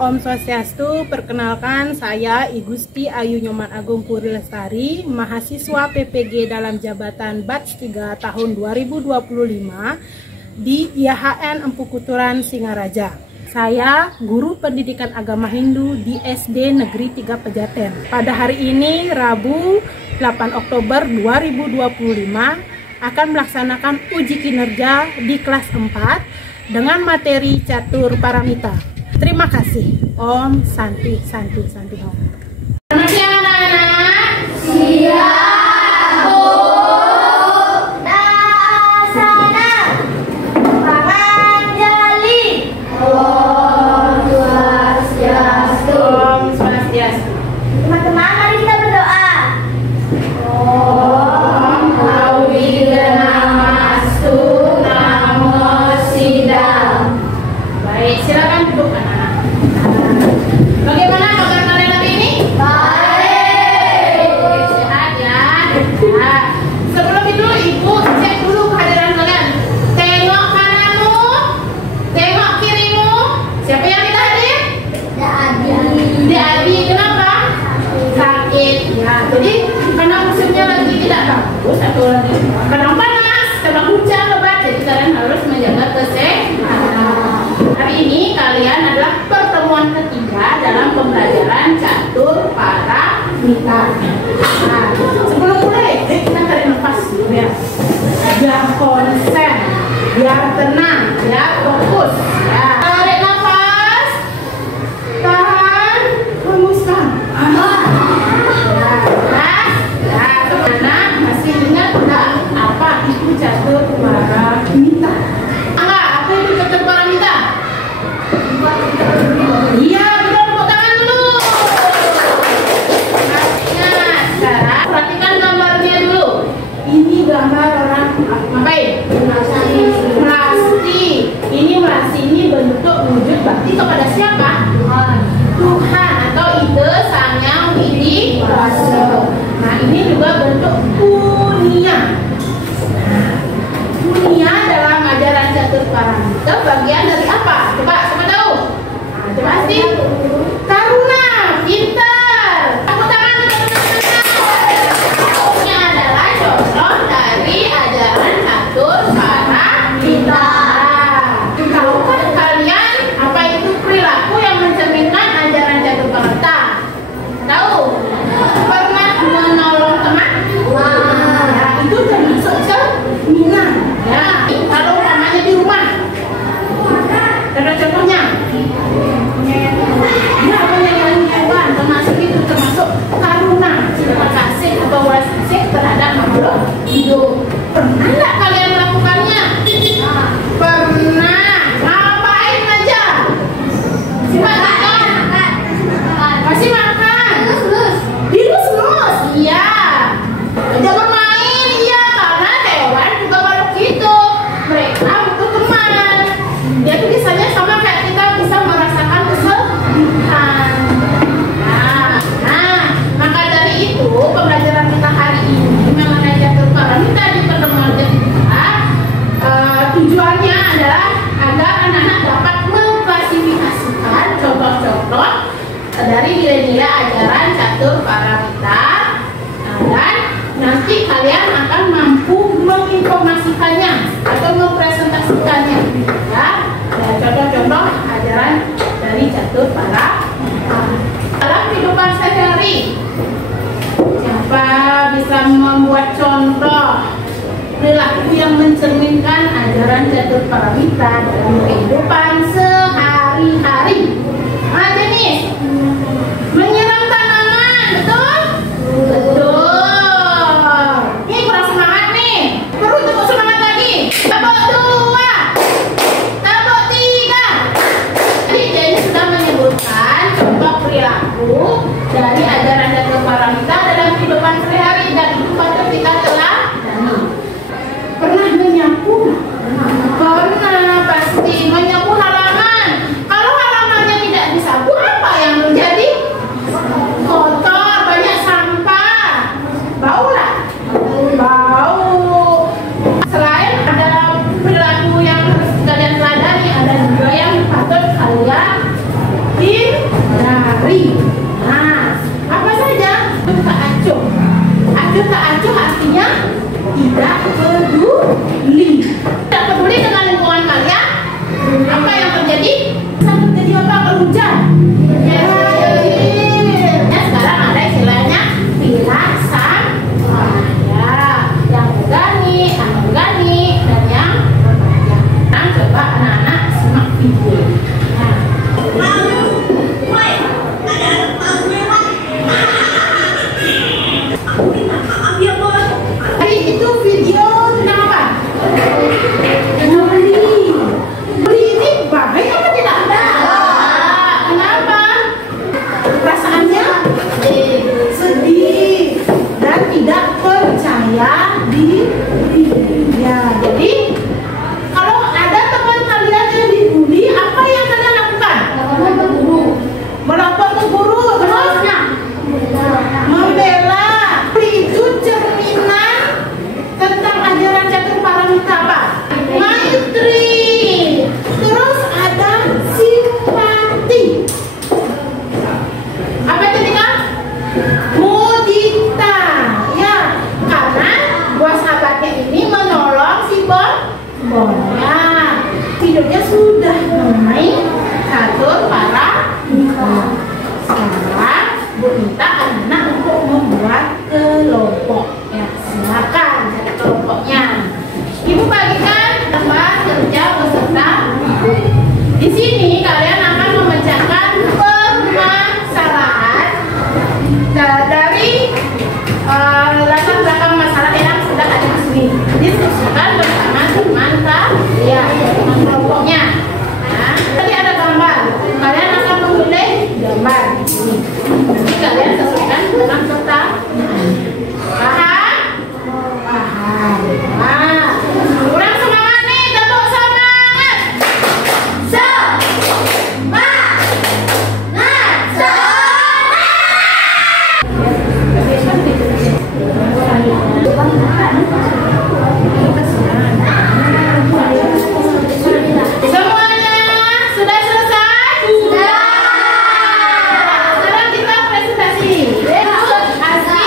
Om Swastiastu, perkenalkan saya I Gusti Ayu Nyoman Agung Puri Lestari, mahasiswa PPG dalam jabatan Batch 3 tahun 2025 di IAHN Empu Kuturan Singaraja. Saya guru pendidikan agama Hindu di SD Negeri 3 Pejaten. Pada hari ini, Rabu 8 Oktober 2025, akan melaksanakan uji kinerja di kelas 4 dengan materi catur paramita. Terima kasih. Om Santi Santi Santi Om. Selamat siang anak-anak. Siap, Bu. Dasana. Panganjali. Om Swastiastu. Om Swastiastu. Teman-teman, mari kita berdoa. Om Awiganamastu Namo Sidam. Baik, silakan duduk anak-anak. Bagaimana kabar kalian hari ini? Baik. Sehat ya. Nah, sebelum itu Ibu cek dulu kehadiran kalian. Tengok kananmu, tengok kirimu. Siapa yang tidak hadir? Tidak Abi. Kenapa? Sakit. Ya, jadi karena musimnya lagi tidak bagus atau lagi kadang panas, kadang hujan lebat, jadi kalian harus menjaga kesehatan. Hari ini kalian adalah pertemuan ketiga dalam pembelajaran catur paramita. Nah, sebelum mulai, kita tarik nafas dulu ya. Biar konsen, biar tenang, biar fokus. Ya. Tarik nafas, tahan, hembuskan. Ya, teman-teman masih ingat nggak apa itu catur paramita? Apa itu catur paramita? Iya, betul, tepuk tangan dulu. Nah, sekarang perhatikan gambarnya dulu. Ini gambar orang ngapain? Melasti. Ini melasti ini bentuk wujud bakti kepada siapa? Tuhan atau ide Sangyang Widi Wasa. Nah, ini juga bentuk punya. Punya dalam ajaran catur paramita bagian dari apa? Coba tahu? Nah, coba sih. Karuna, pintar. Tepuk tangan teman-teman. Ini adalah contoh dari ajaran catur paramita. Tahukah kalian apa itu perilaku yang mencerminkan ajaran catur paramita? Tahu? Pernah menolong teman? Ya, itu termasuk cerminan. Ya, kalau umpamanya di rumah, ada contohnya. Ya, menyayangi hewan, termasuk itu termasuk karuna, cinta kasih atau welas kasih terhadap makhluk hidup. Pernah nggak kalian melakukannya? Pernah. Ngapain aja? Silakan. Masih makan. Dilus-lus. Iya. Jangan main, iya, karena hewan juga makhluk hidup. Mereka butuh teman. Jadi misalnya sama kayak kita bisa merasakan kesedihan. Nah, maka dari itu pembelajaran kita hari ini mengenai catur paramita di pertemuan ketiga, tujuannya adalah agar anak-anak dapat mengklasifikasikan contoh-contoh dari nilai-nilai ajaran catur paramita, dan nanti kalian akan mampu menginformasikannya atau mempresentasikannya, ya. Contoh-contoh ajaran dari catur paramita dalam kehidupan sehari-hari. Siapa bisa membuat contoh perilaku yang mencerminkan ajaran catur paramita dalam kehidupan sehari-hari? Jenis menyiram tanaman, betul? Betul. Ini kurang semangat nih. Perlu tepuk semangat lagi. Tepuk 2, tepuk 3. Jadi dia ini sudah menyebutkan contoh perilaku dari ajaran catur paramita dalam kehidupan sehari, dan itu patut kita teladani. Pernah menyapu? Pernah, pasti menyapu halaman. Kalau halamannya tidak disapu, apa yang terjadi? Kotor, banyak sampah. tidak peduli. Tidak peduli dengan lingkungan kalian. Apa yang terjadi? Terjadi apa kalau hujan? Ya, sekarang ada istilahnya pirasan raya, yang organik, anorganik, dan yang remaja. Nah, coba anak-anak simak video. Hari itu video tentang apa? Tentang beli. Beli ini baik apa tidak? Kenapa? Perasaannya sedih dan tidak percaya diri. Ya, jadi kalau ada teman kalian yang dibully, apa yang kalian lakukan? Melapor ke guru, terusnya membela. Itu cerminan tentang ajaran catur paramita apa? Maitri. Terus ada simpati. Apa itu nih Kak? Mudita. Ya, karena dua sahabatnya ini menolong si Bonnya. Videonya sudah mengenai catur paramita. Sekarang Bu minta anak-anak untuk membuat kelompok. Ya, silakan cari kelompoknya. Ibu bagikan tempat kerja peserta. Di sini kalian akan memecahkan permasalahan dari latar belakang masalah yang sudah ada di sini. Diskusikan bersama teman teman kelompoknya. Nah, tadi ada gambar. Kalian akan memilih gambar di sini. Nanti kalian sesuaikan dengan pertanyaan. Paham? Paham. Nah, kurang semangat nih, tepuk semangat. Semuanya sudah selesai? Sudah. Sekarang kita presentasi. Asli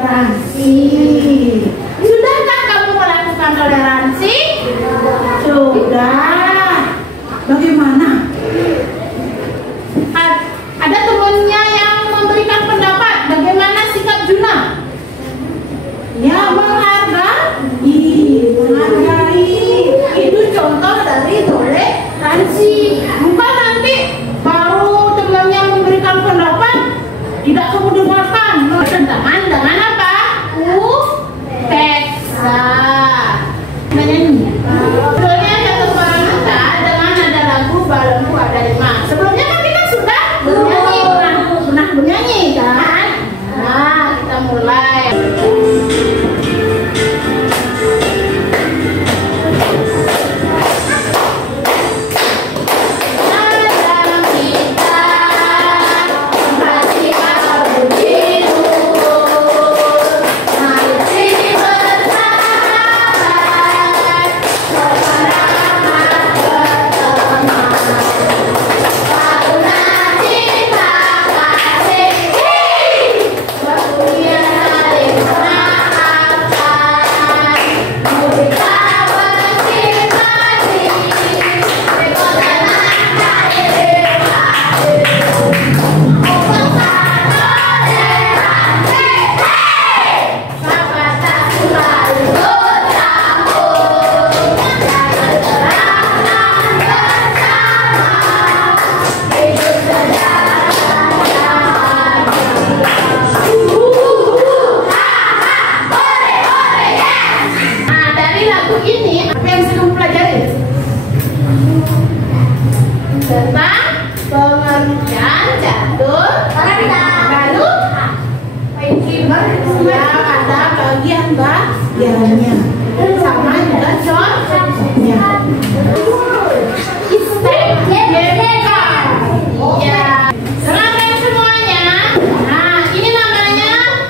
toleransi. Sudahkah kamu melakukan toleransi? Sudah. Bagaimana? Ada temannya yang memberikan pendapat. Bagaimana sikap Juna? Ya, menghargai. Itu contoh dari toleransi. Bukan nanti baru temannya memberikan pendapat tidak kamu dengarkan. Bertentangan dengan apa? Teksa. Menyanyi. Sebelumnya satu wanita dengan nada lagu Balembu Ada Lima. Sebelumnya kan kita sudah pernah bernyanyi kan? Nah, kita mulai. Tentang pengertian catur lalu ya ada bagian-bagiannya sama juga contohnya. Istek ya dengarkan semuanya. Nah ini namanya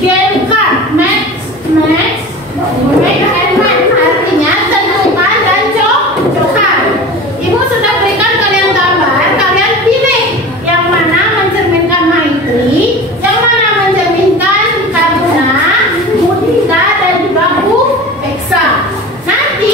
game card match artinya tentukan dan cokar. Ibu sudah berikan kalian gambar, kalian pilih yang mana mencerminkan Maitri, yang mana mencerminkan Karuna, Mudita dan juga Bu Eksa. Nanti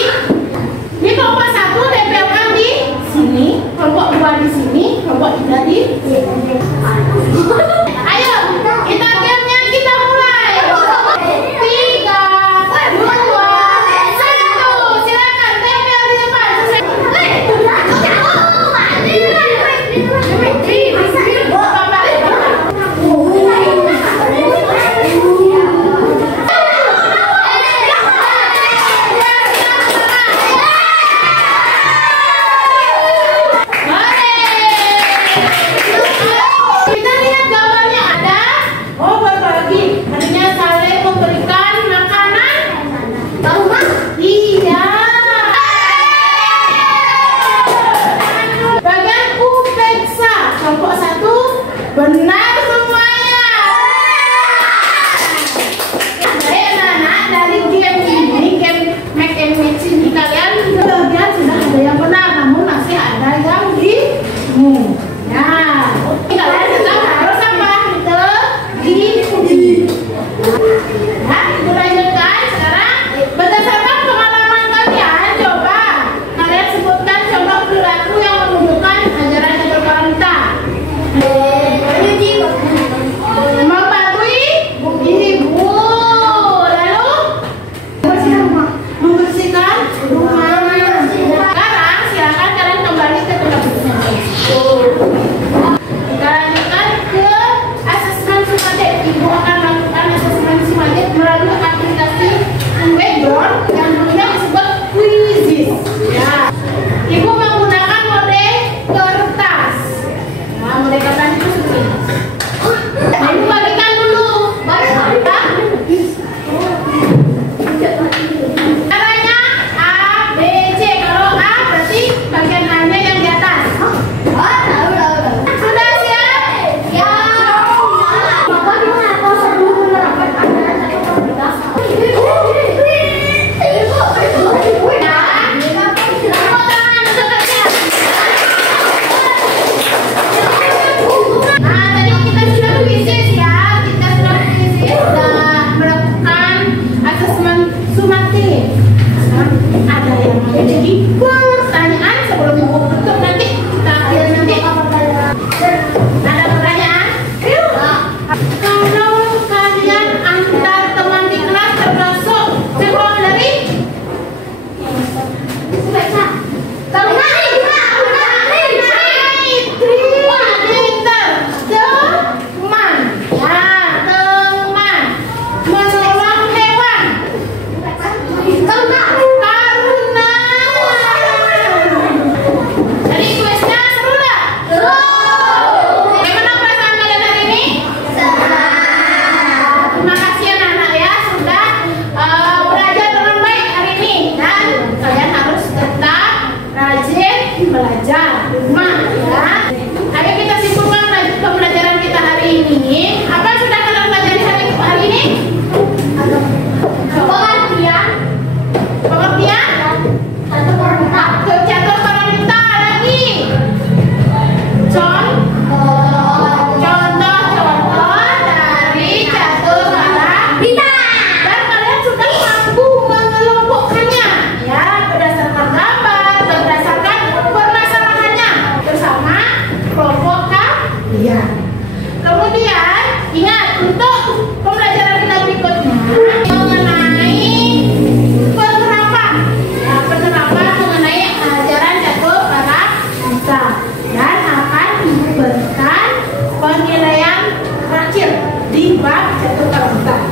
jatuh ke lantai.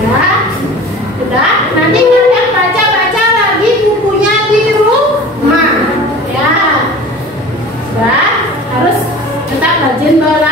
Ya, sudah. Nanti kalian baca-baca lagi bukunya di rumah. Ya, sudah. Harus tetap rajin belajar.